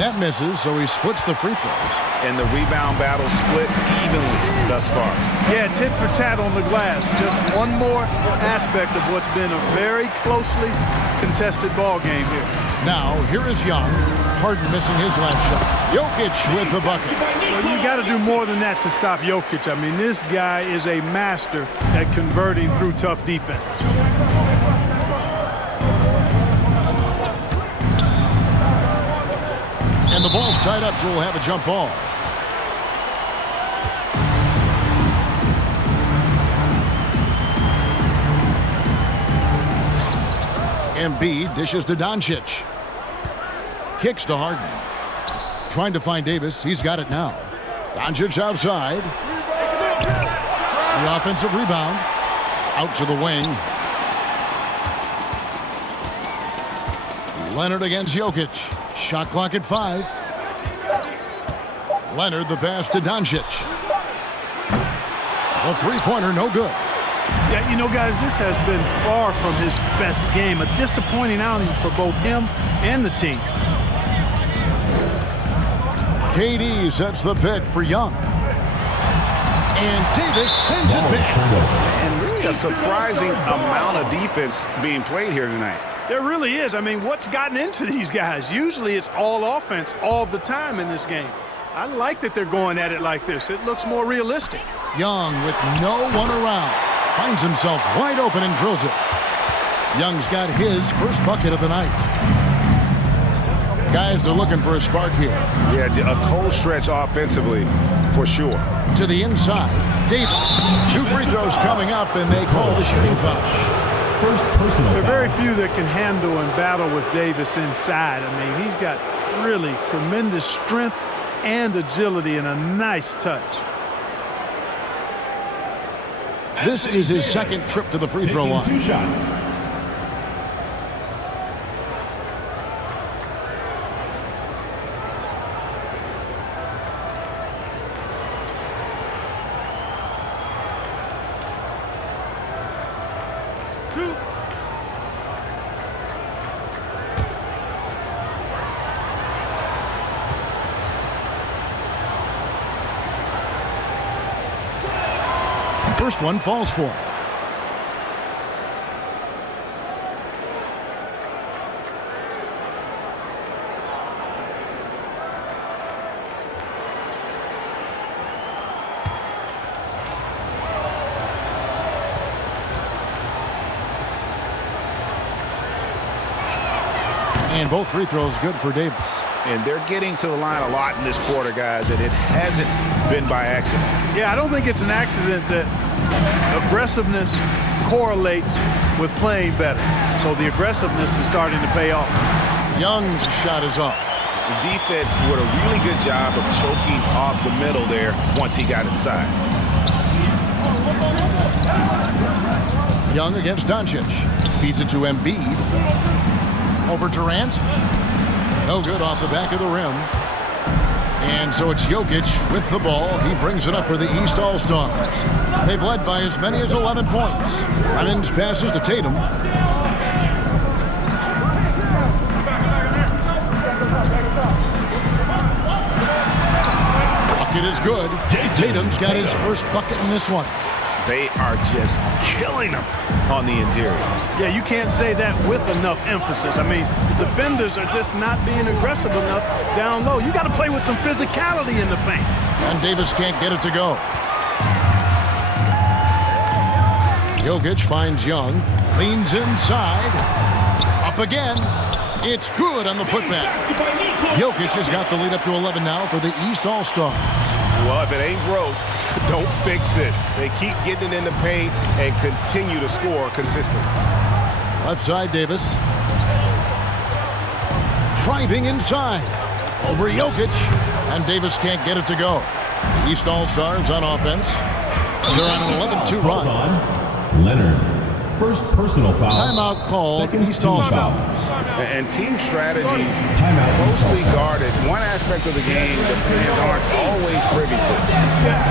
That misses, so he splits the free throws. And the rebound battle split evenly thus far. Yeah, tit for tat on the glass. Just one more aspect of what's been a very closely contested ball game here. Now, here is Young. Harden missing his last shot. Jokic with the bucket. Well, you got to do more than that to stop Jokic. I mean, this guy is a master at converting through tough defense. And the ball's tied up, so we'll have a jump ball. Embiid dishes to Doncic. Kicks to Harden. Trying to find Davis. He's got it now. Doncic outside. The offensive rebound. Out to the wing. Leonard against Jokic. Shot clock at 5. Leonard the pass to Doncic. The three-pointer no good. Yeah, you know, guys, this has been far from his best game. A disappointing outing for both him and the team. KD sets the pick for Young. And Davis sends it back. And really a surprising amount of defense being played here tonight. There really is. I mean, what's gotten into these guys? Usually it's all offense all the time in this game. I like that they're going at it like this. It looks more realistic. Young with no one around. Finds himself wide open and drills it. Young's got his first bucket of the night. Guys are looking for a spark here. Yeah, a cold stretch offensively for sure. To the inside, Davis. 2 free throws coming up, and they call the shooting foul. First personal There are foul. very few that can handle and battle with Davis inside. I mean, he's got really tremendous strength and agility and a nice touch. This is his second trip to the free throw line. 2 shots. First one falls for him. And both free throws good for Davis. And they're getting to the line a lot in this quarter, guys, and it hasn't been by accident. Yeah, I don't think it's an accident that aggressiveness correlates with playing better. So the aggressiveness is starting to pay off. Young's shot is off. The defense did a really good job of choking off the middle there once he got inside. Young against Doncic. Feeds it to Embiid. Over Durant. No good off the back of the rim. And so it's Jokic with the ball. He brings it up for the East All-Stars. They've led by as many as 11 points. Brennan's passes to Tatum. Bucket is good. Tatum's got his first bucket in this one. They are just killing them on the interior. Yeah, you can't say that with enough emphasis. I mean, the defenders are just not being aggressive enough down low. You got to play with some physicality in the paint. And Davis can't get it to go. Jokic finds Young. Leans inside. Up again. It's good on the putback. Jokic has got the lead up to 11 now for the East All-Stars. Well, if it ain't broke, don't fix it. They keep getting it in the paint and continue to score consistently. Left side, Davis. Driving inside. Over Jokic. And Davis can't get it to go. The East All-Stars on offense. They're on an 11-2 run. Leonard. First personal foul. Timeout called. Second East team All-Stars. And team strategies Timeout. closely guarded. One aspect of the game the fans aren't always privy to.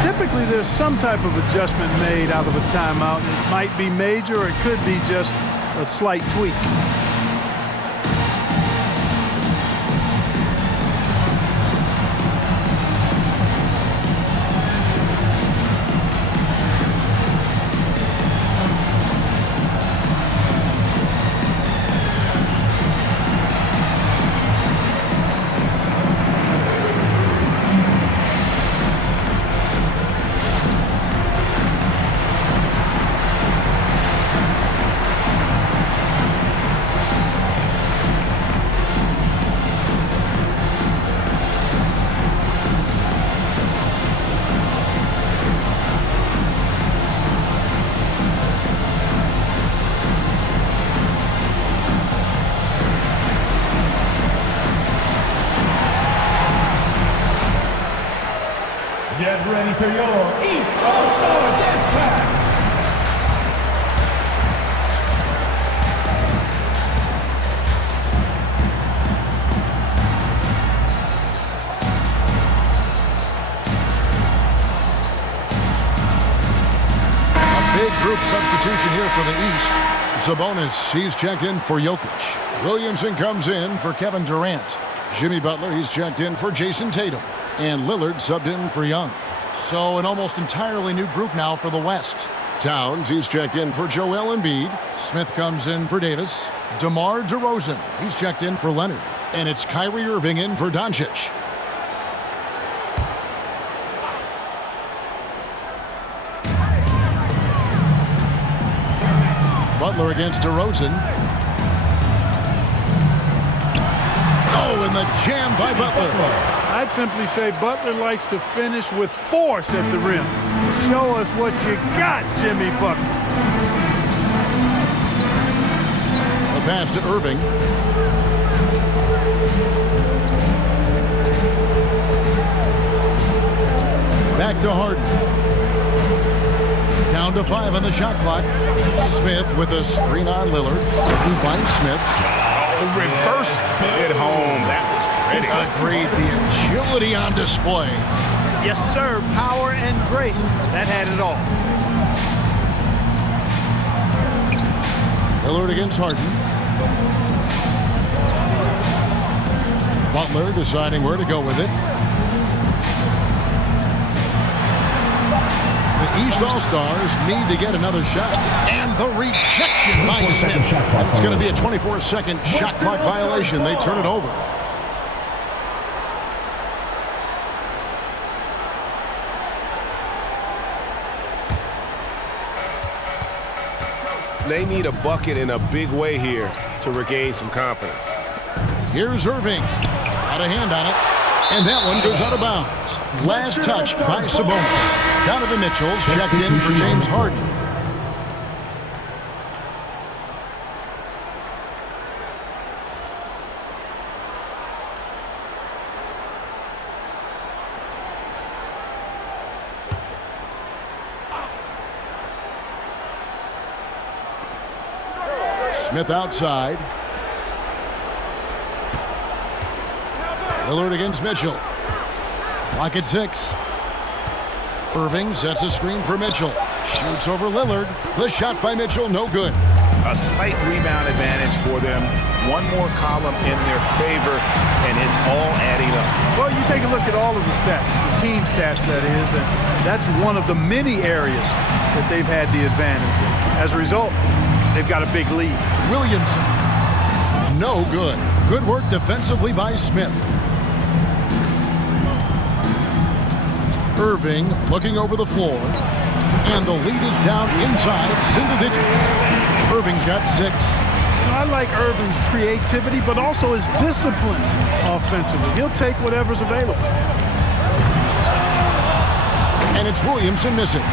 Typically, there's some type of adjustment made out of a timeout. It might be major, or it could be just a slight tweak. ready for your East All-Star Dance Pack. Big group substitution here for the East. Sabonis, he's checked in for Jokic. Williamson comes in for Kevin Durant. Jimmy Butler, he's checked in for Jason Tatum. And Lillard subbed in for Young. So an almost entirely new group now for the West. Towns, he's checked in for Joel Embiid. Smith comes in for Davis. DeMar DeRozan, he's checked in for Leonard. And it's Kyrie Irving in for Doncic. Butler against DeRozan. Oh, and the jam by Butler. I'd simply say Butler likes to finish with force at the rim. Show us what you got, Jimmy Butler. A pass to Irving. Back to Harden. Down to 5 on the shot clock. Smith with a screen on Lillard. Looking by Smith. Reversed it home. That was pretty. Agreed. The agility on display. Yes, sir. Power and grace. That had it all. Lillard against Harden. Butler deciding where to go with it. The East All-Stars need to get another shot. And the rejection by Smith. It's going to be a 24-second shot clock violation. They turn it over. They need a bucket in a big way here to regain some confidence. Here's Irving. Got a hand on it. And that one goes out of bounds. Last touch by Sabonis. Donovan Mitchell's checked in for James Harden. Smith outside. Lillard against Mitchell. Clock at 6. Irving sets a screen for Mitchell. Shoots over Lillard. The shot by Mitchell, no good. A slight rebound advantage for them. One more column in their favor, and it's all adding up. Well, you take a look at all of the stats, the team stats, that is, and that's one of the many areas that they've had the advantage in. As a result, they've got a big lead. Williamson. No good. Good work defensively by Smith. Irving looking over the floor. And the lead is down inside single digits. Irving's got 6. I like Irving's creativity, but also his discipline offensively. He'll take whatever's available. And it's Williamson missing.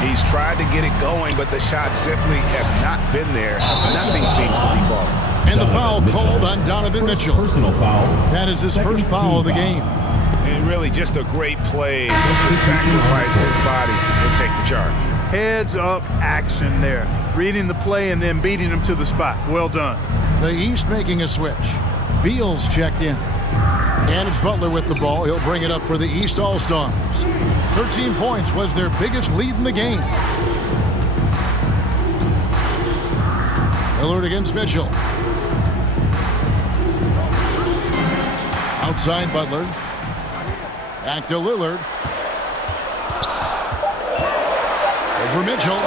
He's tried to get it going, but the shots simply have not been there. Nothing seems to be falling. And the foul called on Donovan Mitchell. Personal foul. That is his first foul of the game. And really just a great play to sacrifice his body and take the charge. Heads up action there. Reading the play and then beating him to the spot. Well done. The East making a switch. Beal's checked in. And it's Butler with the ball. He'll bring it up for the East All-Stars. 13 points was their biggest lead in the game. Lillard against Mitchell. Outside Butler. Back to Lillard. Over Mitchell.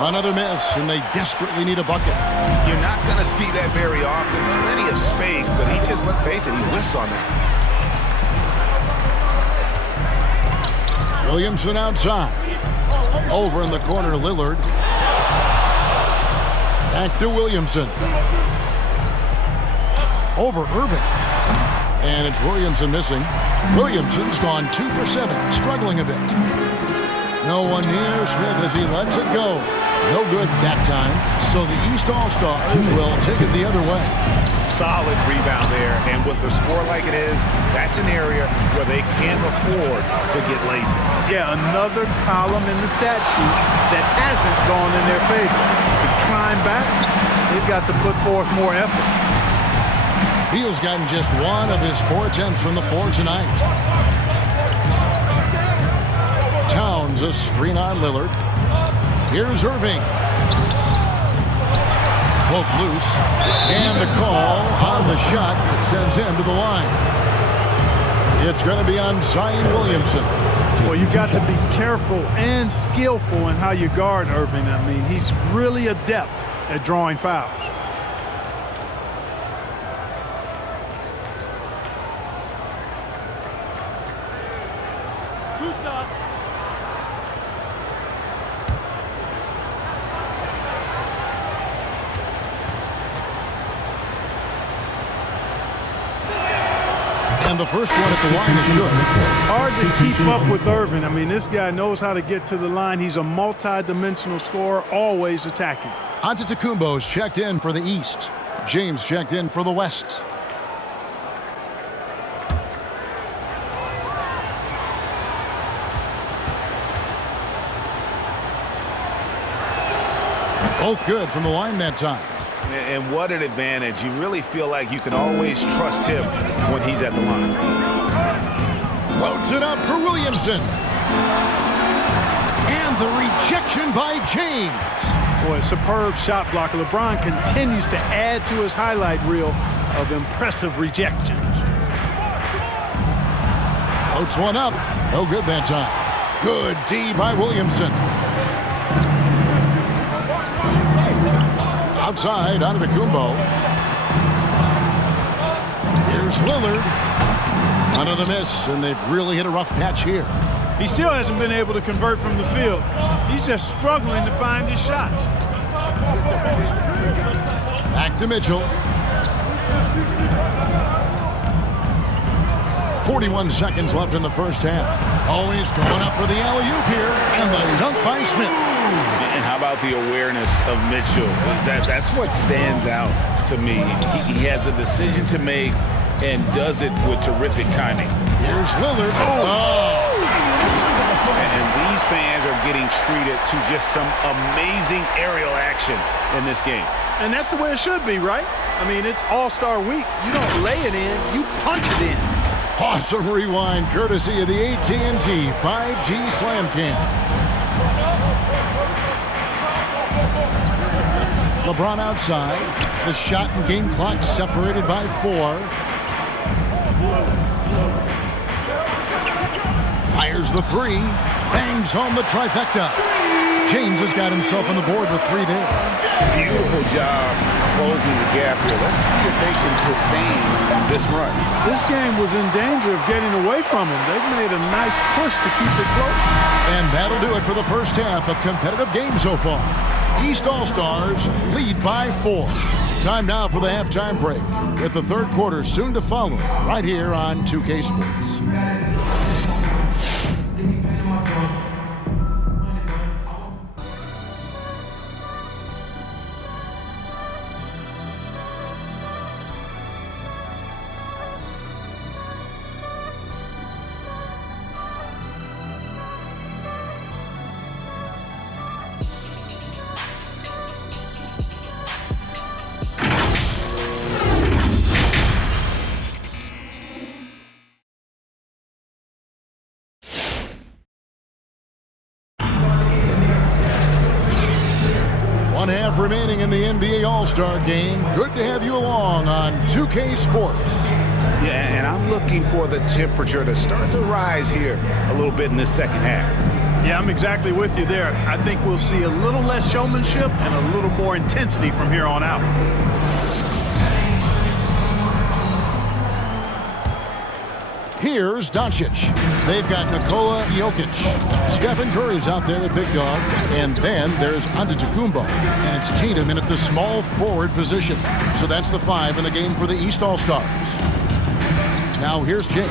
Another miss, and they desperately need a bucket. You're not going to see that very often. Plenty of space, but he just, let's face it, he whiffs on that. Williamson outside. Over in the corner, Lillard. Back to Williamson. Over Irving. And it's Williamson missing. Williamson's gone 2 for 7, struggling a bit. No one near Smith as he lets it go. No good that time. So the East All-Stars will take it the other way. Solid rebound there. And with the score like it is, that's an area where they can't afford to get lazy. Yeah, another column in the stat sheet that hasn't gone in their favor. To climb back, they've got to put forth more effort. Beal's gotten just 1 of his 4 attempts from the floor tonight. Towns a screen on Lillard. Here's Irving. Poke loose. And the call on the shot that sends him to the line. It's going to be on Zion Williamson. Well, you've got to be careful and skillful in how you guard Irving. I mean, he's really adept at drawing fouls. And the first one at the line is good. Hard to keep up with Irving. I mean, this guy knows how to get to the line. He's a multi-dimensional scorer, always attacking. Antetokounmpo's checked in for the East. James checked in for the West. Both good from the line that time. And what an advantage. You really feel like you can always trust him when he's at the line. Loads it up for Williamson. And the rejection by James. Boy, superb shot blocker. LeBron continues to add to his highlight reel of impressive rejections. Floats one up. No good that time. Good D by Williamson. Outside, Antetokounmpo. Here's Lillard. Another miss, and they've really hit a rough patch here. He still hasn't been able to convert from the field. He's just struggling to find his shot. Back to Mitchell. 41 seconds left in the first half. Always going up for the alley-oop here, and the dunk by Smith. And how about the awareness of Mitchell? That's what stands out to me. He has a decision to make and does it with terrific timing. Here's Lillard. Oh! And these fans are getting treated to just some amazing aerial action in this game. And that's the way it should be, right? I mean, it's All-Star Week. You don't lay it in, you punch it in. Awesome rewind courtesy of the AT&T 5G Slam Cam. LeBron outside. The shot and game clock separated by 4. Fires the 3. Bangs home the trifecta. James has got himself on the board with 3 there. Beautiful job closing the gap here. Let's see if they can sustain this run. This game was in danger of getting away from him. They've made a nice push to keep it close. And that'll do it for the first half of competitive game so far. East All-Stars lead by 4. Time now for the halftime break, with the third quarter soon to follow right here on 2K Sports. One half remaining in the NBA All-Star game. Good to have you along on 2K Sports. Yeah, and I'm looking for the temperature to start to rise here a little bit in this second half. Yeah, I'm exactly with you there. I think we'll see a little less showmanship and a little more intensity from here on out. Here's Doncic. They've got Nikola Jokic. Stephen Curry's out there with Big Dog. And then there's Antetokounmpo. And it's Tatum in at the small forward position. So that's the 5 in the game for the East All-Stars. Now here's James.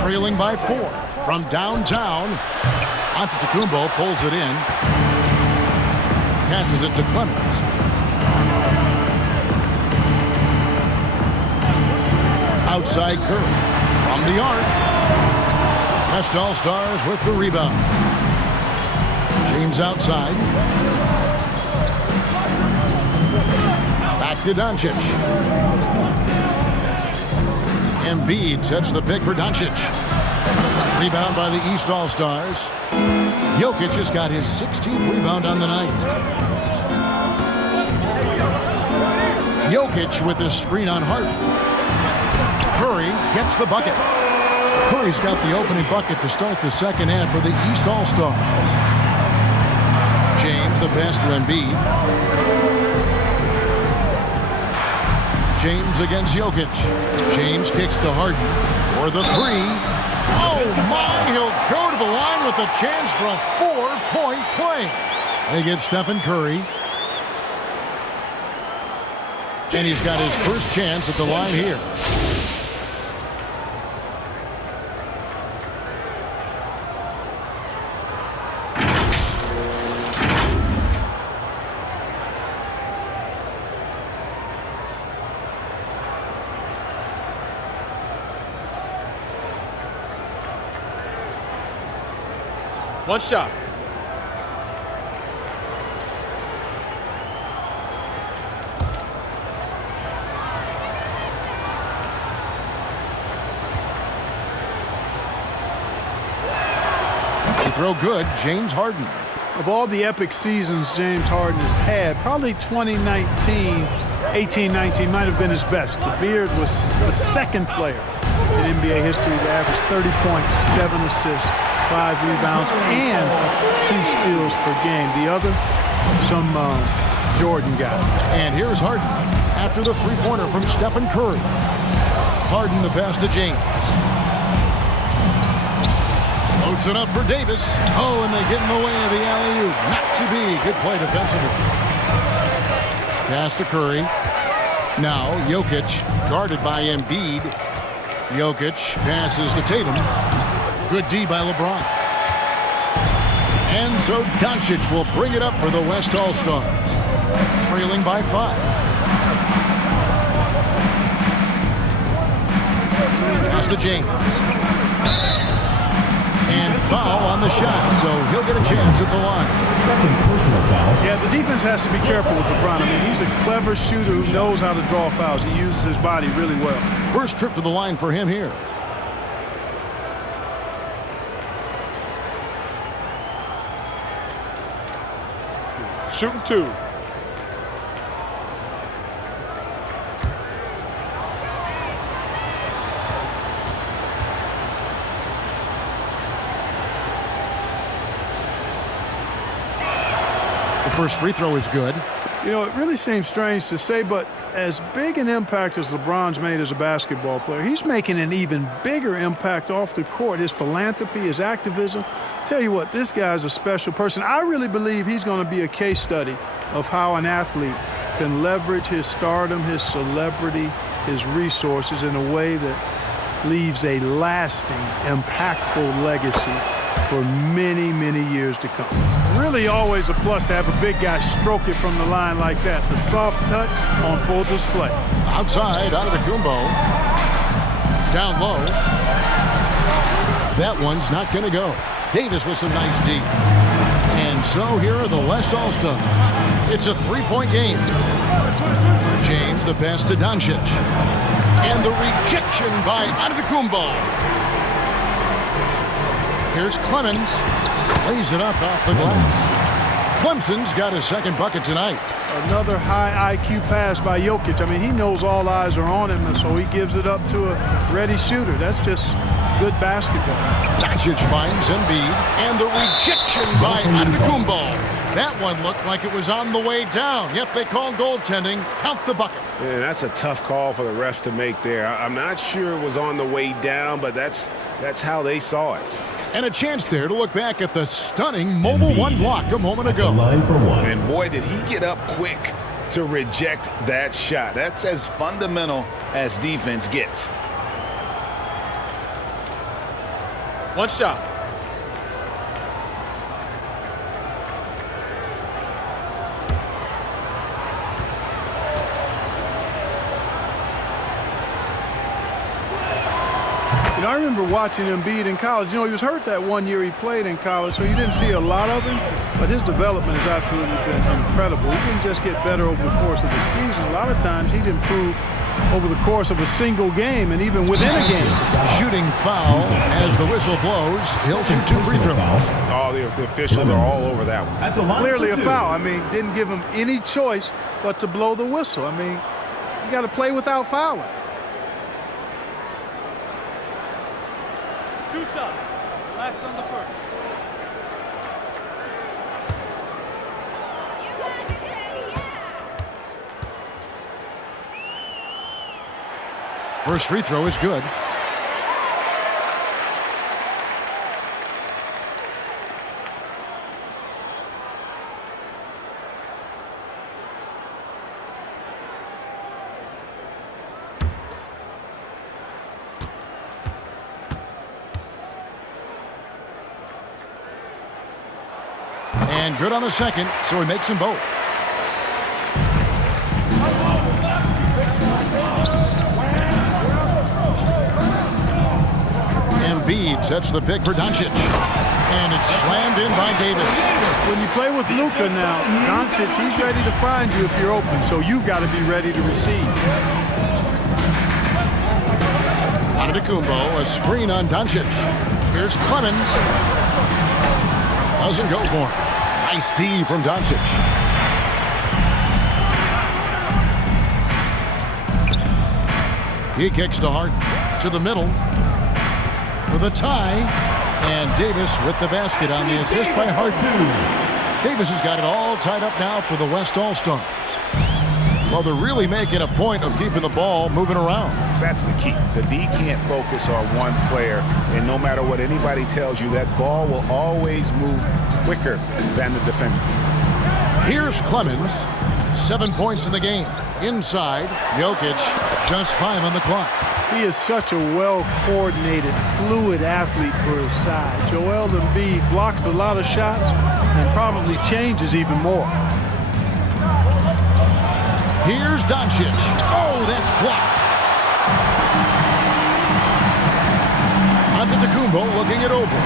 Trailing by 4. From downtown, Antetokounmpo pulls it in. passes it to Clemens. Outside Curry from the arc. West All-Stars with the rebound. James outside. Back to Doncic. Embiid sets the pick for Doncic. Rebound by the East All-Stars. Jokic has got his 16th rebound on the night. Jokic with his screen on Harden. Curry gets the bucket. Curry's got the opening bucket to start the second half for the East All-Stars. James the pass to Embiid. James against Jokic. James kicks to Harden for the three. Oh my, he'll go to the line with a chance for a 4-point play. They get Stephen Curry. And he's got his first chance at the line here. One shot. They throw good, James Harden. Of all the epic seasons James Harden has had, probably 2019, 18-19 might have been his best. The Beard was the second player in NBA history to average 30 points, 7 assists, 5 rebounds, and 2 steals per game. The other, some Jordan guy. And here's Harden after the three-pointer from Stephen Curry. Harden the pass to James. Loads it up for Davis. Oh, and they get in the way of the alley-oop. Not to be. Good play defensively. Pass to Curry. Now Jokic guarded by Embiid. Jokic passes to Tatum. Good D by LeBron. And so Doncic will bring it up for the West All-Stars. Trailing by 5. Pass to James. And foul on the shot, so he'll get a chance at the line. Second personal foul. Yeah, the defense has to be careful with LeBron. I mean, he's a clever shooter who knows how to draw fouls. He uses his body really well. First trip to the line for him here. Shooting 2. The first free throw is good. You know, it really seems strange to say, but as big an impact as LeBron's made as a basketball player, he's making an even bigger impact off the court. His philanthropy, his activism. Tell you what, this guy's a special person. I really believe he's going to be a case study of how an athlete can leverage his stardom, his celebrity, his resources in a way that leaves a lasting, impactful legacy for many, many years to come. Really always a plus to have a big guy stroke it from the line like that. The soft touch on full display. Outside, Antetokounmpo. Down low. That one's not going to go. Davis with some nice D. And so here are the West All-Stars. It's a 3-point game. James the pass to Doncic. And the rejection by Antetokounmpo. Here's Clemens. Lays it up off the glass. Clemson's got his second bucket tonight. Another high IQ pass by Jokic. I mean, he knows all eyes are on him, and so he gives it up to a ready shooter. That's just good basketball. Doncic finds Embiid, and the rejection by Antetokounmpo. That one looked like it was on the way down. Yep, they called goaltending. Count the bucket. Man, that's a tough call for the refs to make there. I'm not sure it was on the way down, but that's how they saw it. And a chance there to look back at the stunning Mobile One block a moment ago. Line for one. And boy, did he get up quick to reject that shot. That's as fundamental as defense gets. One shot. You know, I remember watching Embiid in college. You know, he was hurt that one year he played in college, so you didn't see a lot of him. But his development has absolutely been incredible. He didn't just get better over the course of the season. A lot of times he'd improve over the course of a single game and even within a game. Shooting foul as the whistle blows. He'll shoot 2 free throws. All the officials are all over that one. At the line Clearly a for 2. foul. I mean, didn't give him any choice but to blow the whistle. I mean, you got to play without fouling. 2 shots. Last on the first. First free throw is good. And good on the second, so he makes them both. Embiid sets the pick for Doncic. And it's slammed in by Davis. When you play with Luka now, Doncic, he's ready to find you if you're open, so you've got to be ready to receive. Antetokounmpo, a screen on Doncic. Here's Clemens. Doesn't go for him. Nice D from Doncic. He kicks to Harden. To the middle. For the tie. And Davis with the basket on the assist by Harden. Davis has got it all tied up now for the West All-Stars. Well, they're really making a point of keeping the ball moving around. That's the key. The D can't focus on one player, and no matter what anybody tells you, that ball will always move quicker than the defender. Here's Clemens. 7 points in the game. Inside, Jokic, just 5 on the clock. He is such a well-coordinated, fluid athlete for his side. Joel Embiid blocks a lot of shots and probably changes even more. Here's Doncic. Oh, that's blocked. Antetokounmpo looking it over.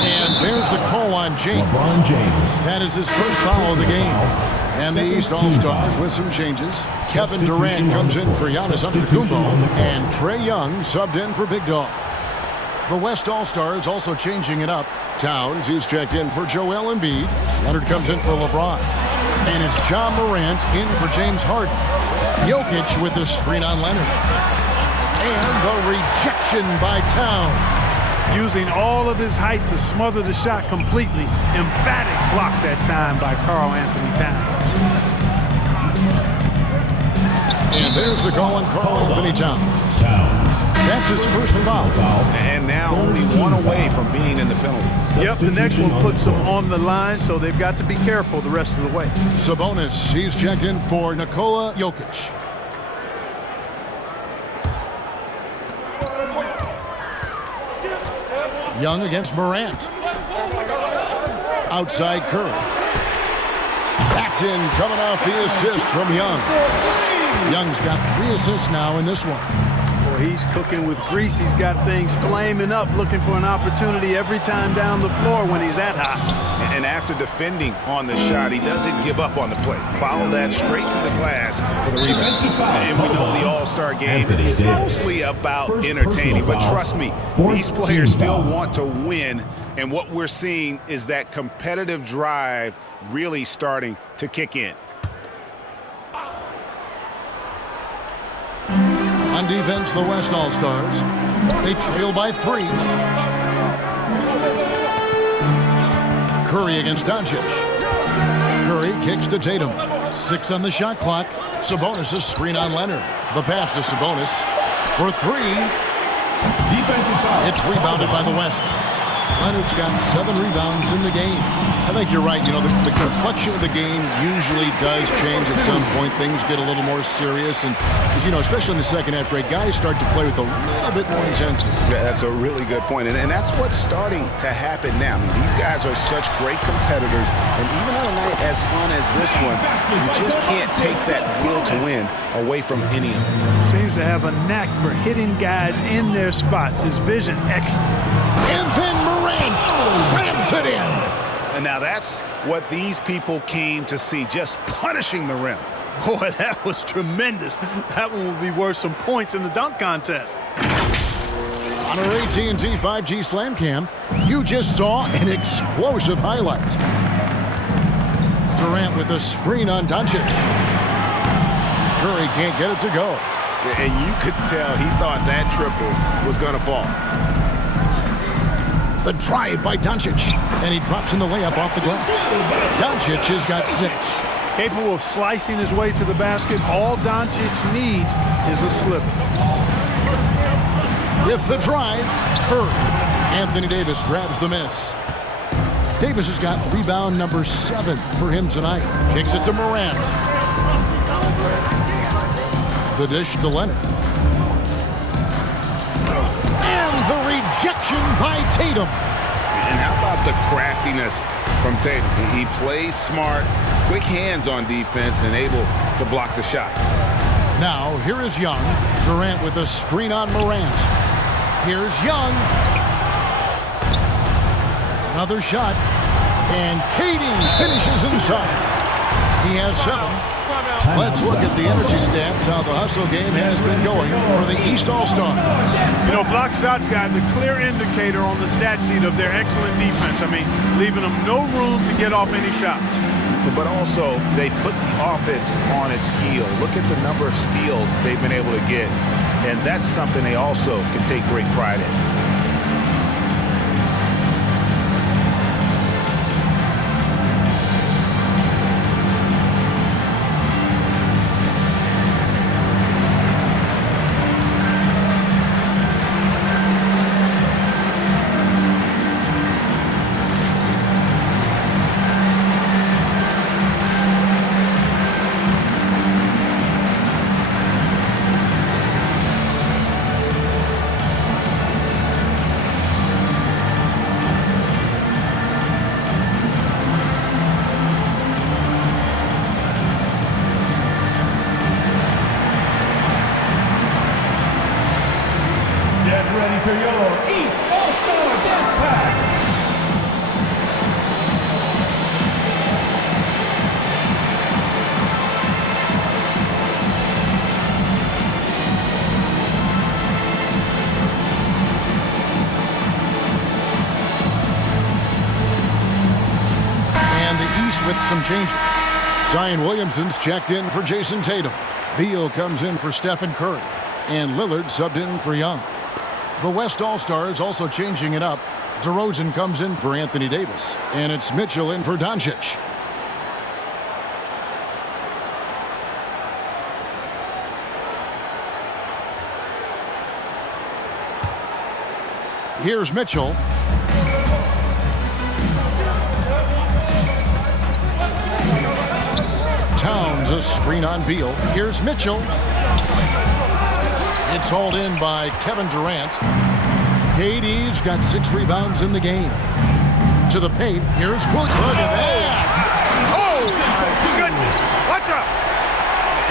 And there's the call on James. LeBron James. That is his first foul of the game. And the East All-Stars with some changes. Kevin Durant comes in for Giannis Antetokounmpo. And Trae Young subbed in for Big Dog. The West All-Stars also changing it up. Towns is checked in for Joel Embiid. Leonard comes in for LeBron. And it's John Morant in for James Harden. Jokic with the screen on Leonard. And the rejection by Towns. Using all of his height to smother the shot completely. Emphatic block that time by Karl Anthony Towns. And there's the call on Karl Anthony Towns. That's his first foul. And now only one away from being in the penalty. Yep, the next one puts them on the line, so they've got to be careful the rest of the way. Sabonis, he's checked in for Nikola Jokic. Young against Morant. Outside Curry. That's in, coming off the assist from Young. Young's got 3 assists now in this one. Boy, he's cooking with grease. He's got things flaming up, looking for an opportunity every time down the floor when he's that hot. And after defending on the shot, he doesn't give up on the play. Follow that straight to the glass for the rebound. And we know the All-Star game is mostly about entertaining, but trust me, these players still want to win. And what we're seeing is that competitive drive really starting to kick in. On defense, the West All-Stars. They trail by 3. Curry against Doncic. Curry kicks to Tatum. 6 on the shot clock. Sabonis' screen on Leonard. The pass to Sabonis for 3. Defensive foul. It's rebounded by the West. Leonard's got 7 rebounds in the game. I think you're right. You know, the complexion of the game usually does change at some point. Things get a little more serious. And, you know, especially in the second half break, guys start to play with a little bit more intensity. Yeah, that's a really good point. And that's what's starting to happen now. I mean, these guys are such great competitors. And even on a night as fun as this one, you just can't take that will to win away from any of them. Seems to have a knack for hitting guys in their spots. His vision excellent. And then Morant rams it in. And now that's what these people came to see, just punishing the rim. Boy, that was tremendous. That one will be worth some points in the dunk contest. On our AT&T 5G Slam Cam, you just saw an explosive highlight. Durant with a screen on Doncic. Curry can't get it to go. And you could tell he thought that triple was going to fall. The drive by Doncic, and he drops in the layup off the glass. Doncic has got 6. Capable of slicing his way to the basket. All Doncic needs is a slip. With the drive, Curry. Anthony Davis grabs the miss. Davis has got rebound number 7 for him tonight. Kicks it to Morant. The dish to Leonard. And the rejection by Tatum. And how about the craftiness from Tatum? He plays smart, quick hands on defense, and able to block the shot. Now, here is Young. Durant with a screen on Morant. Here's Young. Another shot. And KD finishes inside. He has 7. Let's look at the energy stats, how the hustle game has been going for the East All-Stars. You know, block shots, guys, a clear indicator on the stat sheet of their excellent defense. I mean, leaving them no room to get off any shots. But also, they put the offense on its heel. Look at the number of steals they've been able to get. And that's something they also can take great pride in. Ready for your East All-Star Dance Pack. And the East with some changes. Zion Williamson's checked in for Jason Tatum. Beal comes in for Stephen Curry. And Lillard subbed in for Young. The West All-Stars also changing it up. DeRozan comes in for Anthony Davis. And it's Mitchell in for Doncic. Here's Mitchell. Towns a screen on Beal. Here's Mitchell. It's hauled in by Kevin Durant. KD's got 6 rebounds in the game. To the paint, here's Williams. Look at that! Oh, my goodness! What's up?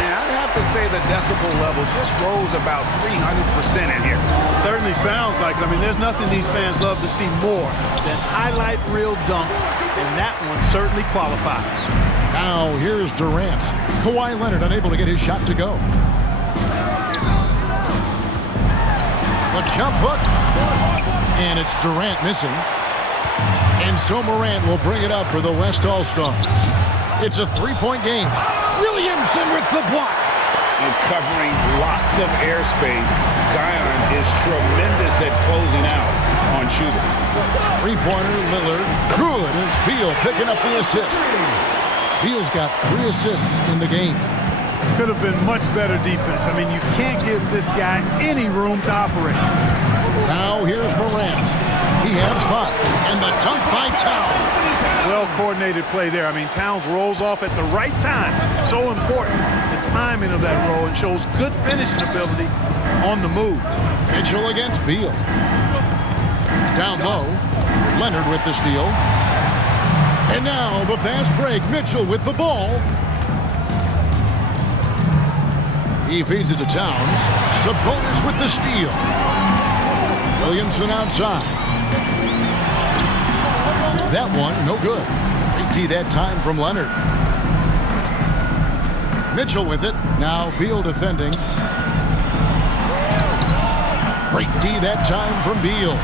And I'd have to say the decibel level just rose about 300% in here. Certainly sounds like it. I mean, there's nothing these fans love to see more than highlight reel dunks, and that one certainly qualifies. Now here's Durant. Kawhi Leonard unable to get his shot to go. The jump hook. And it's Durant missing. And so Morant will bring it up for the West All-Stars. It's a 3-point game. Williamson with the block. And covering lots of airspace, Zion is tremendous at closing out on shooting. 3-pointer, Lillard. Good. It's Beal picking up the assist. Beal's got 3 assists in the game. Could have been much better defense. I mean, you can't give this guy any room to operate. Now here's Morant. He has 5. And the dunk by Towns. Well-coordinated play there. I mean, Towns rolls off at the right time. So important, the timing of that roll, and shows good finishing ability on the move. Mitchell against Beal. Down low. Leonard with the steal. And now the fast break. Mitchell with the ball. He feeds it to Towns. Sabonis with the steal. Williamson outside. That one, no good. Big D that time from Leonard. Mitchell with it. Now Beal defending. Great D that time from Beal.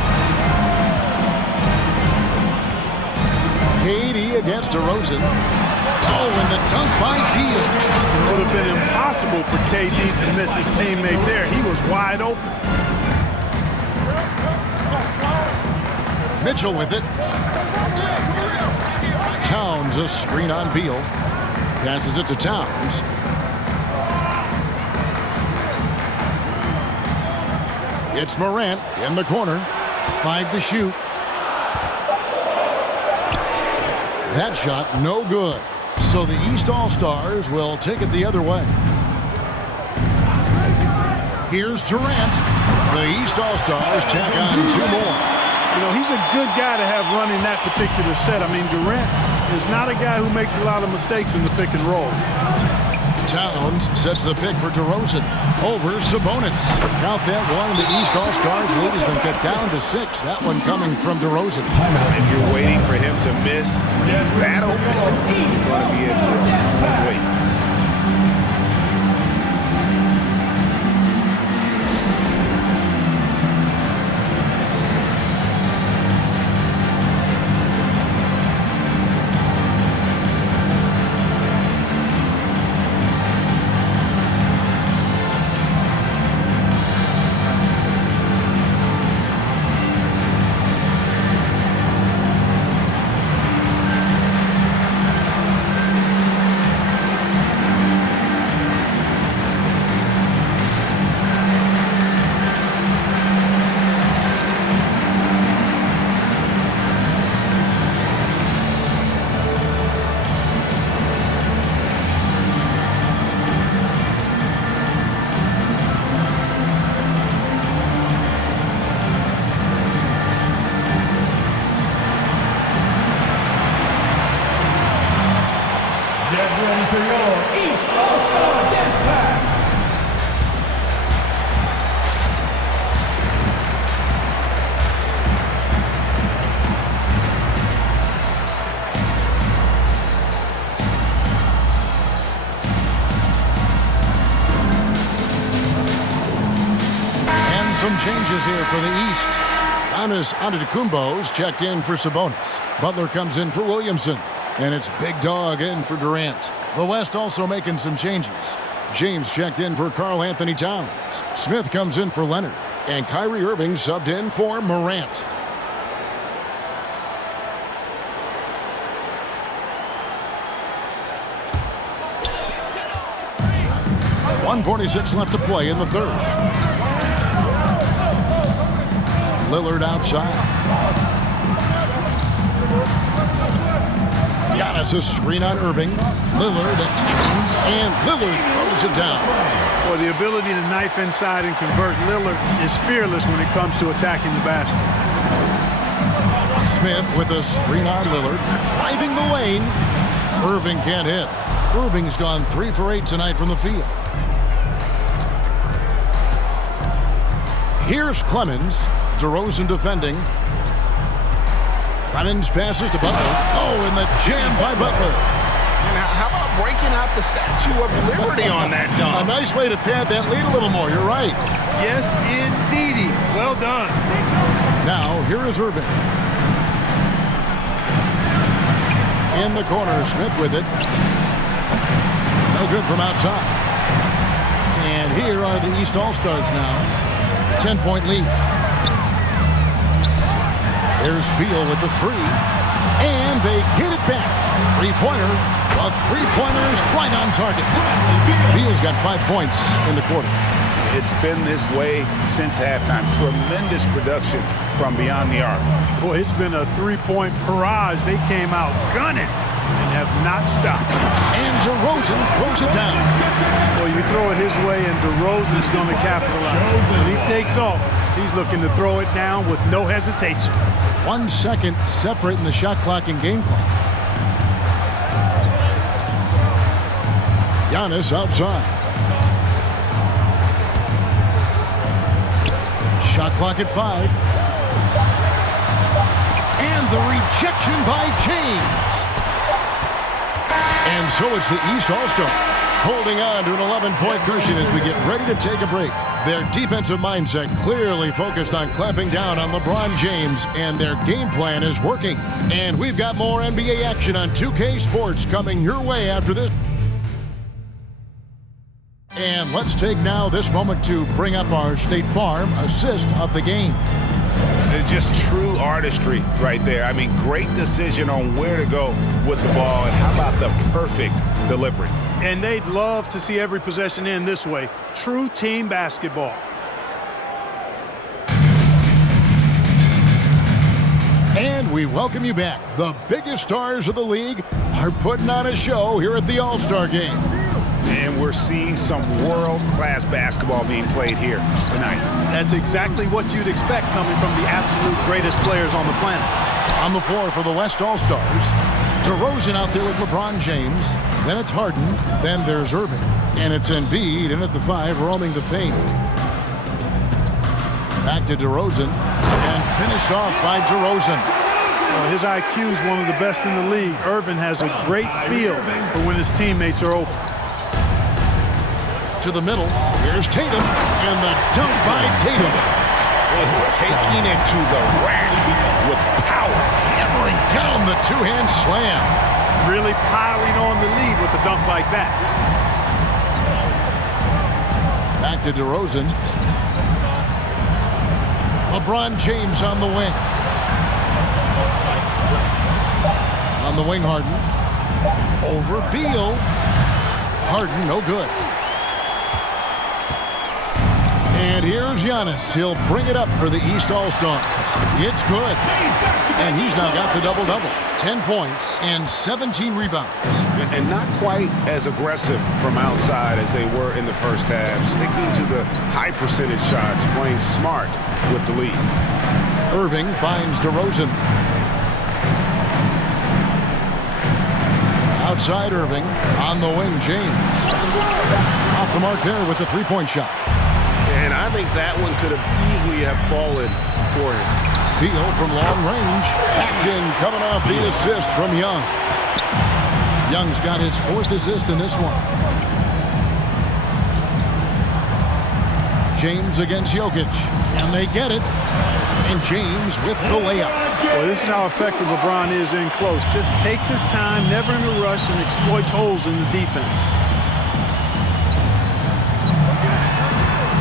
KD against DeRozan. Oh, and the dunk by Beal. It would have been impossible for KD to miss his teammate there. He was wide open. Mitchell with it. Towns a screen on Beal. Passes it to Towns. It's Morant in the corner. 5 to shoot. That shot no good. So the East All-Stars will take it the other way. Here's Durant. The East All-Stars tack on 2 more. You know, he's a good guy to have running that particular set. I mean, Durant is not a guy who makes a lot of mistakes in the pick and roll. Towns sets the pick for DeRozan over Sabonis. Count that one. The East All-Stars lead has been cut down to 6. That one coming from DeRozan. If you're waiting for him to miss, he's that open. He's going to be able to wait. Some changes here for the East. Giannis Antetokounmpo's checked in for Sabonis. Butler comes in for Williamson. And it's Big Dog in for Durant. The West also making some changes. James checked in for Karl Anthony Towns. Smith comes in for Leonard. And Kyrie Irving subbed in for Morant. .146 left to play in the third. Lillard outside. Giannis a screen on Irving. Lillard attacking, and Lillard throws it down. Boy, the ability to knife inside and convert. Lillard is fearless when it comes to attacking the basket. Smith with a screen on Lillard. Driving the lane. Irving can't hit. Irving's gone 3 for 8 tonight from the field. Here's Clemens. DeRozan defending. Clemens passes to Butler. Oh, and the jam by Butler. And how about breaking out the Statue of Liberty on that dunk? A nice way to pad that lead a little more. You're right. Yes, indeedy. Well done. Now, here is Irving. In the corner, Smith with it. No good from outside. And here are the East All-Stars now. 10-point lead. There's Beal with the 3. And they get it back. Three-pointer. A three-pointer is right on target. Beal's got 5 points in the quarter. It's been this way since halftime. Tremendous production from beyond the arc. Boy, it's been a three-point barrage. They came out gunning and have not stopped. And DeRozan throws it down. Well, you throw it his way, and DeRozan's going to capitalize. When he takes off, he's looking to throw it down with no hesitation. 1 second separating the shot clock and game clock. Giannis outside. Shot clock at 5. And the rejection by James. And so it's the East All-Star holding on to an 11-point cushion as we get ready to take a break. Their defensive mindset clearly focused on clamping down on LeBron James, and their game plan is working. And we've got more NBA action on 2K Sports coming your way after this. And let's take now this moment to bring up our State Farm assist of the game. It's just true artistry right there. I mean, great decision on where to go with the ball, and how about the perfect delivery? And they'd love to see every possession end this way. True team basketball. And we welcome you back. The biggest stars of the league are putting on a show here at the All-Star Game. And we're seeing some world-class basketball being played here tonight. That's exactly what you'd expect coming from the absolute greatest players on the planet. On the floor for the West All-Stars, DeRozan out there with LeBron James. Then it's Harden. Then there's Irving. And it's Embiid in at the 5, roaming the paint. Back to DeRozan. And finished off by DeRozan. Well, his IQ is one of the best in the league. Irving has a great feel for when his teammates are open. To the middle. Here's Tatum. And the dunk by Tatum. Taking it to the rack with power. Hammering down the two-hand slam. Really piling on the lead with a dunk like that. Back to DeRozan. LeBron James on the wing. On the wing, Harden. Over Beal. Harden, no good. And here's Giannis. He'll bring it up for the East All-Stars. It's good. And he's now got the double-double. 10 points and 17 rebounds. And not quite as aggressive from outside as they were in the first half. Sticking to the high percentage shots, playing smart with the lead. Irving finds DeRozan. Outside Irving. On the wing, James. Off the mark there with the three-point shot. And I think that one could have easily have fallen for him. Beal from long range. Action coming off the assist from Young. Young's got his 4th assist in this one. James against Jokic. Can they get it? And James with the layup. Well, this is how effective LeBron is in close. Just takes his time, never in a rush, and exploits holes in the defense.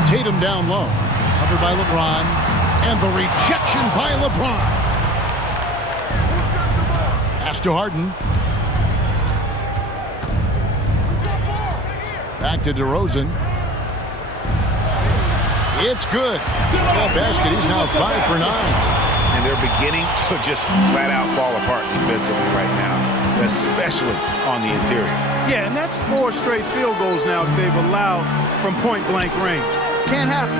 Tatum down low. Covered by LeBron. And the rejection by LeBron. Pass to Harden. Back to DeRozan. It's good. That basket, he's now 5 for 9. And they're beginning to just flat out fall apart defensively right now, especially on the interior. Yeah, and that's 4 straight field goals now they've allowed from point-blank range. Can't happen.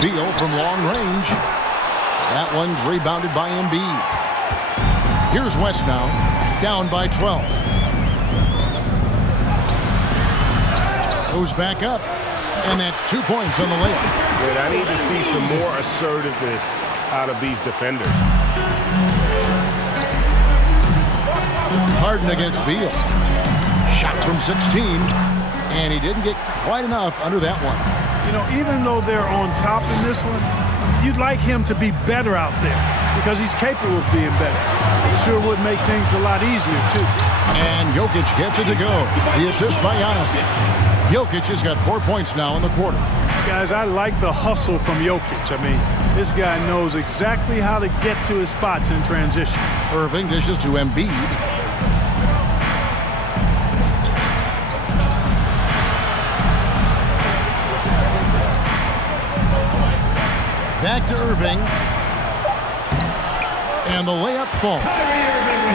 Beal from long range. That one's rebounded by Embiid. Here's West now, down by 12. Goes back up, and that's 2 points on the layup. But I need to see some more assertiveness out of these defenders. Harden against Beal. Shot from 16, and he didn't get quite enough under that one. You know, even though they're on top in this one, you'd like him to be better out there because he's capable of being better. It sure would make things a lot easier, too. And Jokic gets it to go. The assist by Giannis. Jokic has got 4 points now in the quarter. Guys, I like the hustle from Jokic. I mean, this guy knows exactly how to get to his spots in transition. Irving dishes to Embiid. Back to Irving. And the layup falls.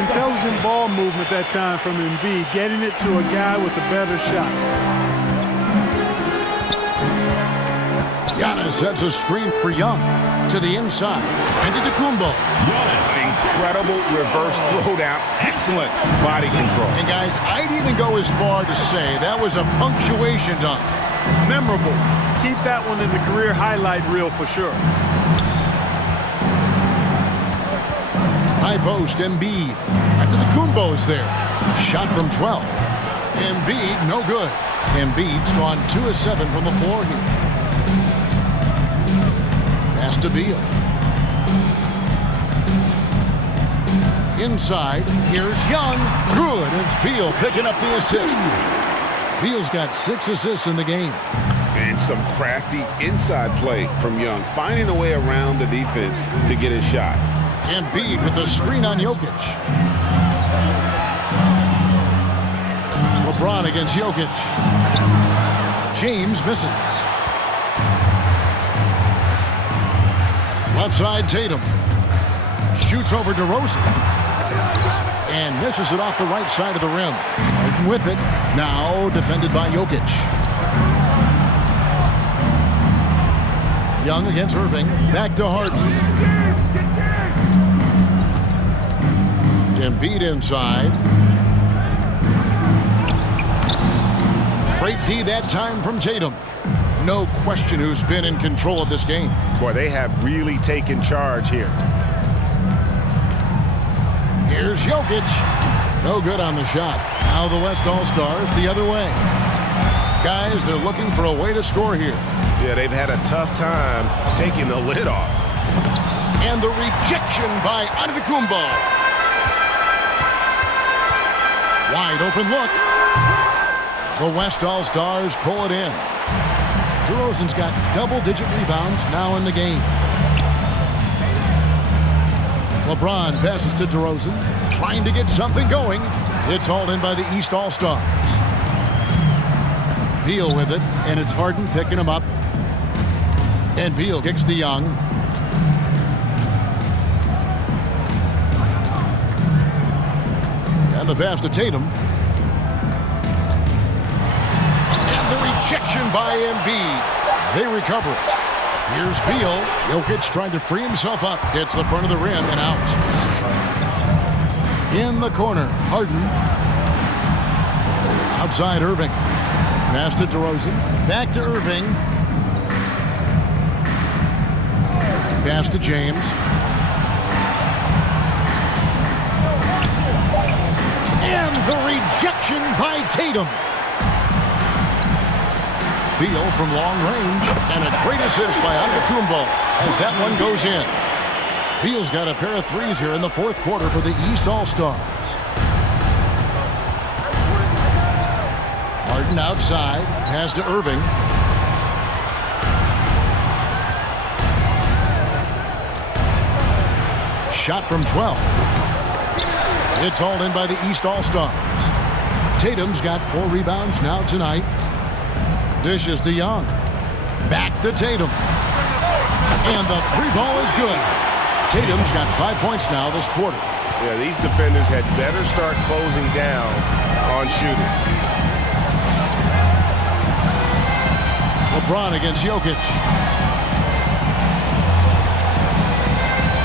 Intelligent ball movement that time from Embiid, getting it to a guy with a better shot. Giannis sets a screen for Young to the inside. And to Antetokounmpo. Incredible reverse throwdown. Excellent body control. And guys, I'd even go as far to say that was a punctuation dunk. Memorable. Keep that one in the career highlight reel for sure. High post, Embiid. Antetokounmpo's there. Shot from 12. Embiid, no good. Embiid's gone 2 of 7 from the floor here. Pass to Beal. Inside, here's Young. Good, it's Beal picking up the assist. Beal's got 6 assists in the game. And some crafty inside play from Young, finding a way around the defense to get his shot. Embiid with a screen on Jokic. LeBron against Jokic. James misses. Left side, Tatum. Shoots over DeRozan. And misses it off the right side of the rim. Harden with it. Now defended by Jokic. Young against Irving. Back to Harden. Embiid inside. Great D that time from Tatum. No question who's been in control of this game. Boy, they have really taken charge here. Here's Jokic. No good on the shot. Now the West All-Stars the other way. Guys, they're looking for a way to score here. Yeah, they've had a tough time taking the lid off. And the rejection by Antetokounmpo. Wide open look. The West All-Stars pull it in. DeRozan's got double-digit rebounds now in the game. LeBron passes to DeRozan, trying to get something going. It's hauled in by the East All-Stars. Beal with it, and it's Harden picking him up. And Beal kicks to Young. And the pass to Tatum. And the rejection by Embiid. They recover it. Here's Beal. Jokic trying to free himself up. Hits the front of the rim and out. In the corner, Harden. Outside Irving. Pass to DeRozan. Back to Irving. Pass to James. And the rejection by Tatum. Beal from long range. And a great assist by Antetokounmpo as that one goes in. Beal's got a pair of threes here in the fourth quarter for the East All-Stars. Harden outside. Pass to Irving. Shot from 12. It's hauled in by the East All-Stars. Tatum's got 4 rebounds now tonight. Dishes to Young. Back to Tatum. And the three ball is good. Tatum's got 5 points now this quarter. Yeah, these defenders had better start closing down on shooting. LeBron against Jokic.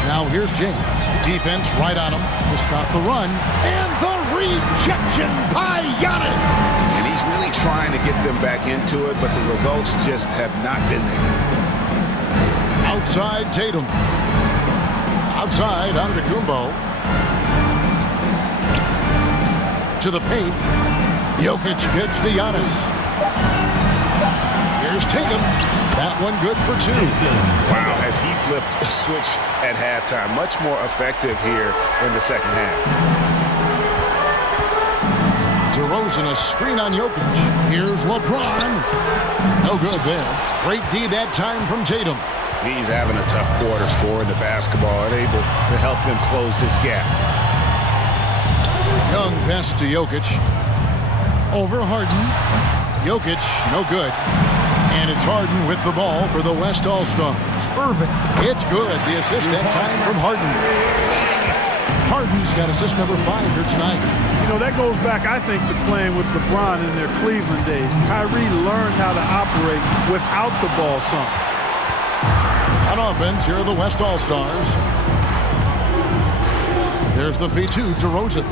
Now here's James. Defense right on him to stop the run. And the rejection by Giannis. And he's really trying to get them back into it, but the results just have not been there. Outside Tatum. Outside Antetokounmpo. To the paint. Jokic gets to Giannis. Here's Tatum. That one good for 2. Wow, has he flipped a switch at halftime. Much more effective here in the second half. DeRozan a screen on Jokic. Here's LeBron. No good there. Great D that time from Tatum. He's having a tough quarter scoring the basketball and able to help them close this gap. Young pass to Jokic. Over Harden. Jokic, no good. And it's Harden with the ball for the West All-Stars. Irving. It's good. The assist that time from Harden. Harden's got assist number 5 here tonight. You know, that goes back, I think, to playing with LeBron in their Cleveland days. Kyrie learned how to operate without the ball some. On offense, here are the West All-Stars. There's the feed to DeRozan.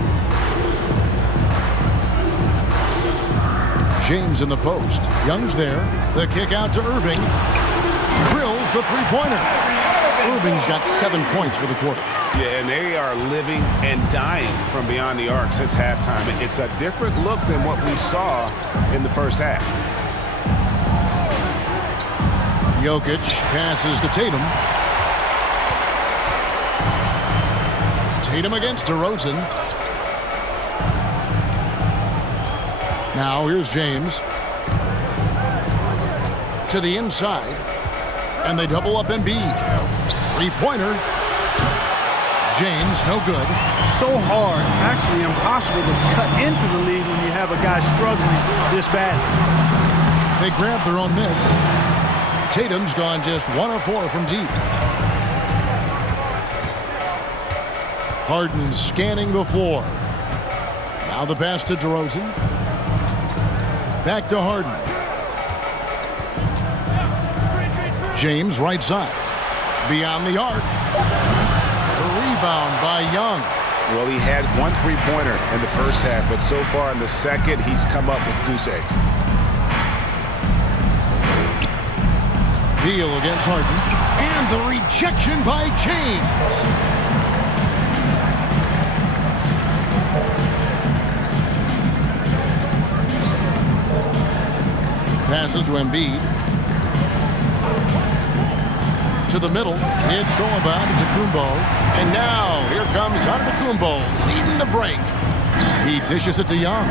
James in the post. Young's there. The kick out to Irving. Drills the three-pointer. Irving's got 7 points for the quarter. Yeah, and they are living and dying from beyond the arc since halftime. It's a different look than what we saw in the first half. Jokic passes to Tatum. Tatum against DeRozan. Now here's James. To the inside. And they double up Embiid. Three-pointer. James, no good. So hard, actually impossible to cut into the lead when you have a guy struggling this bad. They grab their own miss. Tatum's gone just 1 of 4 from deep. Harden scanning the floor. Now the pass to DeRozan. Back to Harden. James right side. Beyond the arc. Rebound by Young. Well, he had 1 3-pointer in the first half, but so far in the second, he's come up with goose eggs. Beal against Harden. And the rejection by James. Passes to Embiid. To the middle. It's thrown about to Kumbo. And now here comes Antetokounmpo leading the break. He dishes it to Young.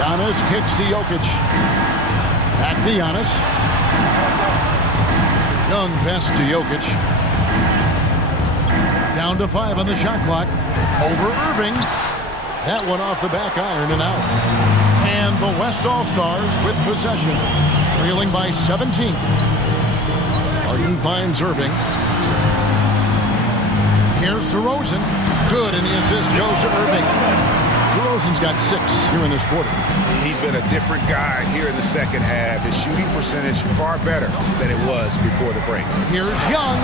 Giannis kicks to Jokic. Back to Giannis. Young passes to Jokic. Down to 5 on the shot clock. Over Irving. That one off the back iron and out. And the West All-Stars with possession. Trailing by 17. Harden finds Irving. Here's DeRozan. Good, and the assist goes to Irving. DeRozan's got 6 here in this quarter. He's been a different guy here in the second half. His shooting percentage far better than it was before the break. Here's Young.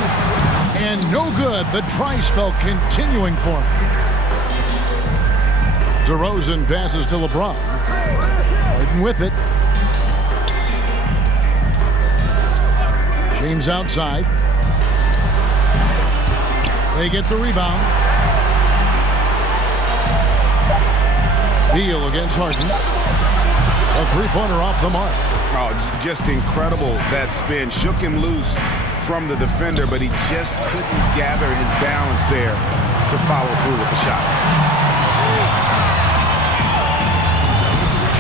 And no good. The dry spell continuing for him. DeRozan passes to LeBron. Harden with it. James outside. They get the rebound. Beal against Harden. A three-pointer off the mark. Oh, just incredible that spin. Shook him loose from the defender, but he just couldn't gather his balance there to follow through with the shot.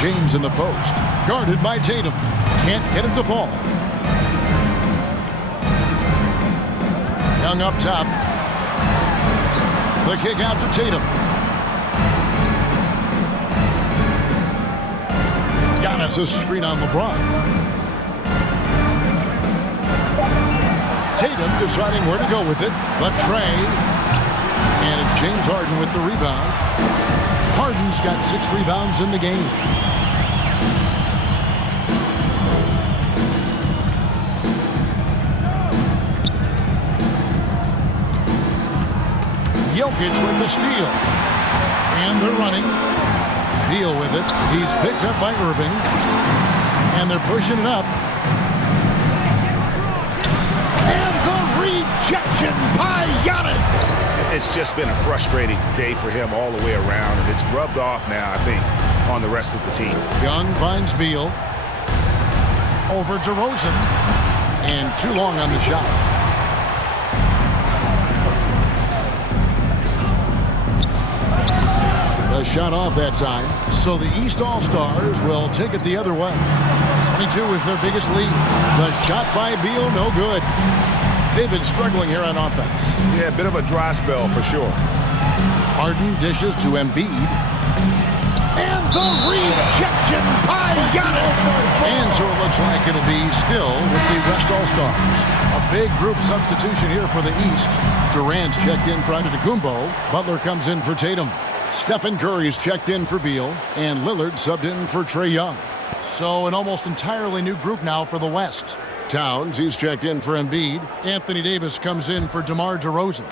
James in the post. Guarded by Tatum. Can't get it to fall. Young up top. The kick out to Tatum. Giannis' screen on LeBron. Tatum deciding where to go with it. The tray. And it's James Harden with the rebound. Harden's got 6 rebounds in the game. Jokic with the steal. And they're running. Beal with it. He's picked up by Irving. And they're pushing it up. And the rejection by Giannis. It's just been a frustrating day for him all the way around, and it's rubbed off now, I think, on the rest of the team. Young finds Beal. Over DeRozan. And too long on the shot. A shot off that time. So the East All-Stars will take it the other way. 22 is their biggest lead. The shot by Beal, no good. They've been struggling here on offense. Yeah, a bit of a dry spell for sure. Harden dishes to Embiid. And the rejection by Giannis. And so it looks like it'll be still with the West All-Stars. A big group substitution here for the East. Durant's checked in for Antetokounmpo. Butler comes in for Tatum. Stephen Curry's checked in for Beal. And Lillard subbed in for Trae Young. So an almost entirely new group now for the West. Towns, he's checked in for Embiid. Anthony Davis comes in for DeMar DeRozan.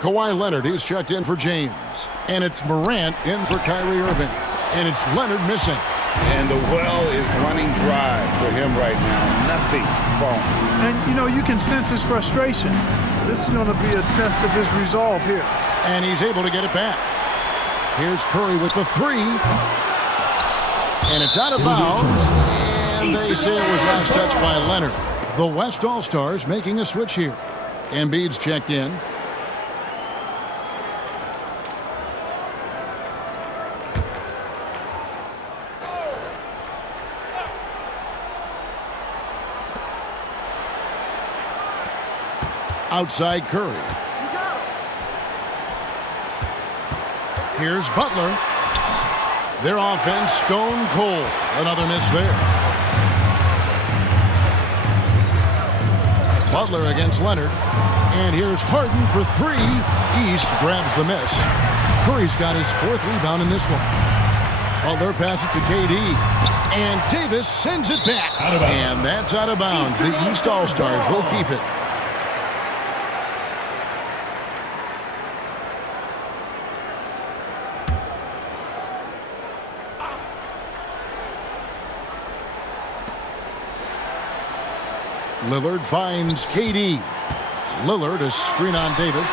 Kawhi Leonard, he's checked in for James. And it's Morant in for Kyrie Irving. And it's Leonard missing. And the well is running dry for him right now. Nothing falling. And, you know, you can sense his frustration. This is going to be a test of his resolve here. And he's able to get it back. Here's Curry with the three. And it's out of bounds. And they say it was last touched by Leonard. The West All-Stars making a switch here. Embiid's checked in. Outside Curry. Here's Butler. Their offense stone cold. Another miss there. Butler against Leonard. And here's Harden for three. East grabs the miss. Curry's got his fourth rebound in this one. Butler passes to KD. And Davis sends it back. And that's out of bounds. The East All-Stars will keep it. Lillard finds KD. Lillard a screen on Davis.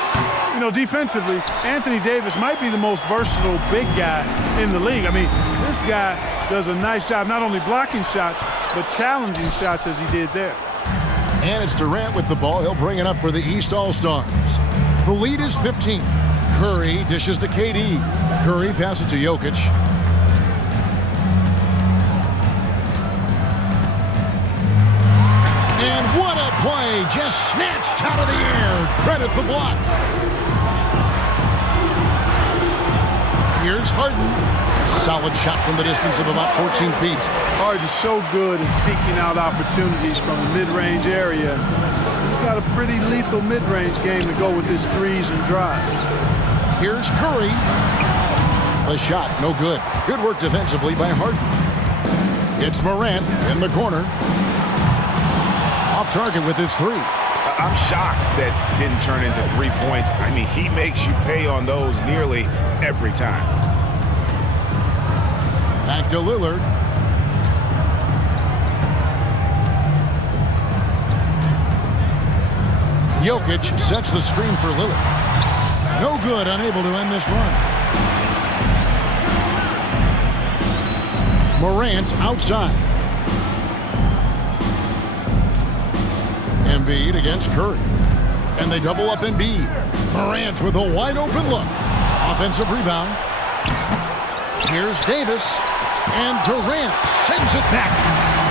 You know, defensively, Anthony Davis might be the most versatile big guy in the league. I mean, this guy does a nice job not only blocking shots, but challenging shots as he did there. And it's Durant with the ball. He'll bring it up for the East All-Stars. The lead is 15. Curry dishes to KD. Curry passes to Jokic. What a play, just snatched out of the air. Credit the block. Here's Harden. Solid shot from the distance of about 14 feet. Harden's so good at seeking out opportunities from the mid-range area. He's got a pretty lethal mid-range game to go with his threes and drive. Here's Curry. The shot, no good. Good work defensively by Harden. It's Morant in the corner. Off target with his three. I'm shocked that didn't turn into 3 points. I mean, he makes you pay on those nearly every time. Back to Lillard. Jokic sets the screen for Lillard. No good, unable to end this run. Morant outside. Embiid against Curry. And they double up Embiid. Morant with a wide open look. Offensive rebound. Here's Davis. And Durant sends it back.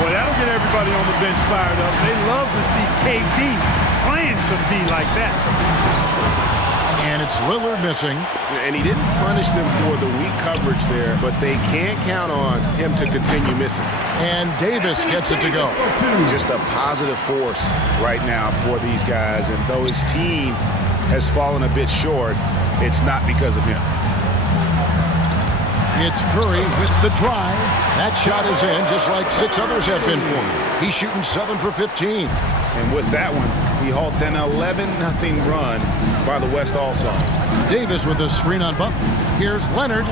Boy, that'll get everybody on the bench fired up. They love to see KD playing some D like that. And it's Lillard missing. And he didn't punish them for the weak coverage there, but they can't count on him to continue missing. And Davis gets it to go. Just a positive force right now for these guys. And though his team has fallen a bit short, it's not because of him. It's Curry with the drive. That shot is in, just like 6 others have been for him. He's shooting 7 for 15. And with that one, he halts an 11-0 run by the West All-Stars. Davis with a screen on Butler. Here's Leonard.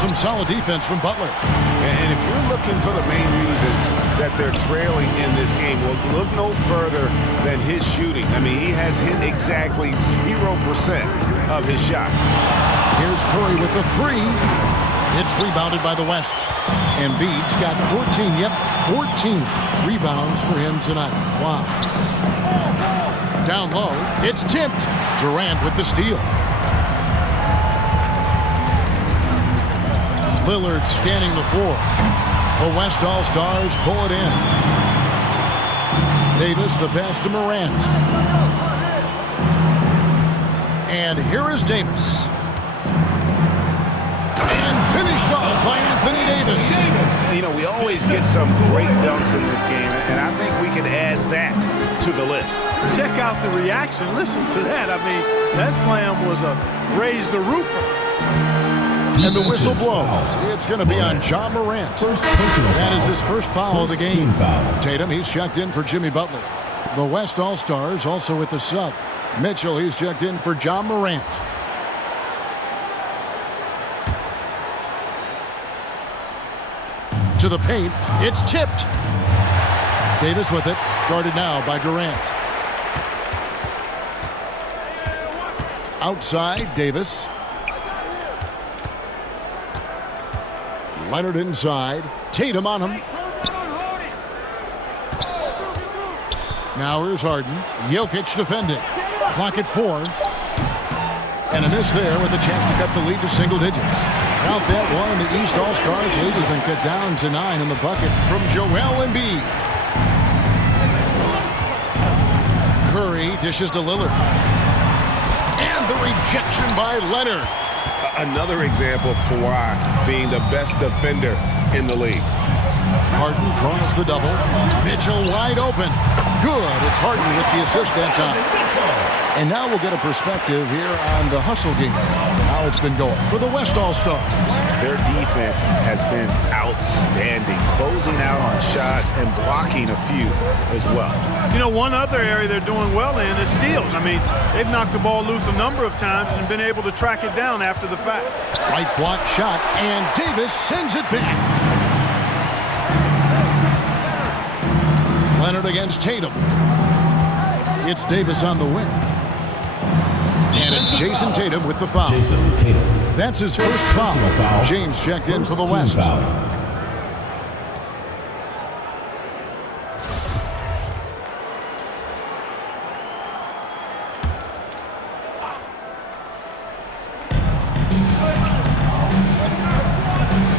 Some solid defense from Butler. And if you're looking for the main reason that they're trailing in this game, well, look no further than his shooting. I mean, he has hit exactly 0% of his shots. Here's Curry with the three. It's rebounded by the West. Embiid's got 14, 14 rebounds for him tonight. Wow. Down low, it's tipped. Durant with the steal. Lillard scanning the floor. The West All-Stars pull it in. Davis, the pass to Morant. And here is Davis. And finished off by get some great dunks in this game, and I think we can add that to the list. Check out the reaction. Listen to that. I mean, that slam was a raise the roofer. And the whistle blows. It's going to be on Ja Morant. That is his first foul of the game. Tatum, he's checked in for Jimmy Butler. The West All-Stars also with the sub. Mitchell, he's checked in for Ja Morant. To the paint. It's tipped. Davis with it. Guarded now by Durant. Outside, Davis. Leonard inside. Tatum on him. Now here's Harden. Jokic defending. Clock at 4. And a miss there with a chance to cut the lead to single digits. Count that one. The East All-Stars lead has been cut down to 9 in the bucket from Joel Embiid. Curry dishes to Lillard. And the rejection by Leonard. Another example of Kawhi being the best defender in the league. Harden draws the double. Mitchell wide open. Good. It's Harden with the assist that time. And now we'll get a perspective here on the hustle game. How it's been going for the West All-Stars. Their defense has been outstanding, closing out on shots and blocking a few as well. You know, one other area they're doing well in is steals. I mean, they've knocked the ball loose a number of times and been able to track it down after the fact. Right block shot, and Davis sends it back. Leonard against Tatum. It's Davis on the wing. And it's Jason Tatum with the foul. That's his first foul. James checked in for the West.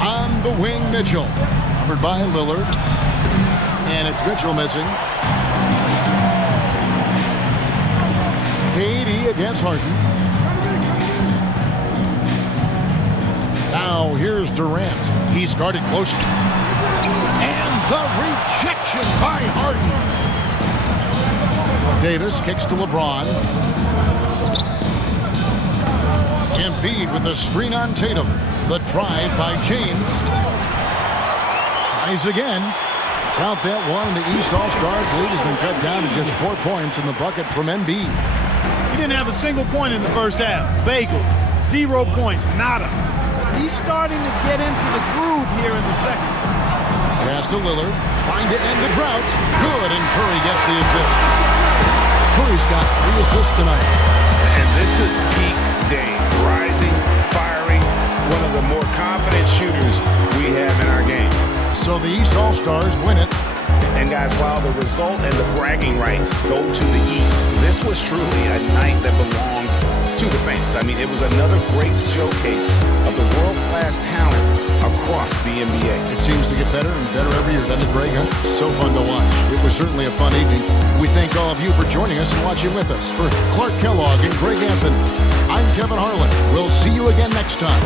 On the wing, Mitchell. Covered by Lillard. And it's Mitchell missing. KD against Harden. Now here's Durant. He's guarded closely. And the rejection by Harden. Davis kicks to LeBron. Embiid with the screen on Tatum. The drive by James. Tries again. Count that one. The East All-Stars lead has been cut down to just 4 points in the bucket from Embiid. He didn't have a single point in the first half. Bagel, 0 points, nada. He's starting to get into the groove here in the second. Pass to Lillard, trying to end the drought. Good, and Curry gets the assist. Curry's got 3 assists tonight. And this is peak Dame. Rising, firing, one of the more confident shooters we have in our game. So the East All-Stars win it. And guys, while the result and the bragging rights go to the East, this was truly a night that belonged to the fans. I mean, it was another great showcase of the world-class talent across the NBA. It seems to get better and better every year, doesn't it, Greg? So fun to watch. It was certainly a fun evening. We thank all of you for joining us and watching with us. For Clark Kellogg and Greg Anthony, I'm Kevin Harlan. We'll see you again next time.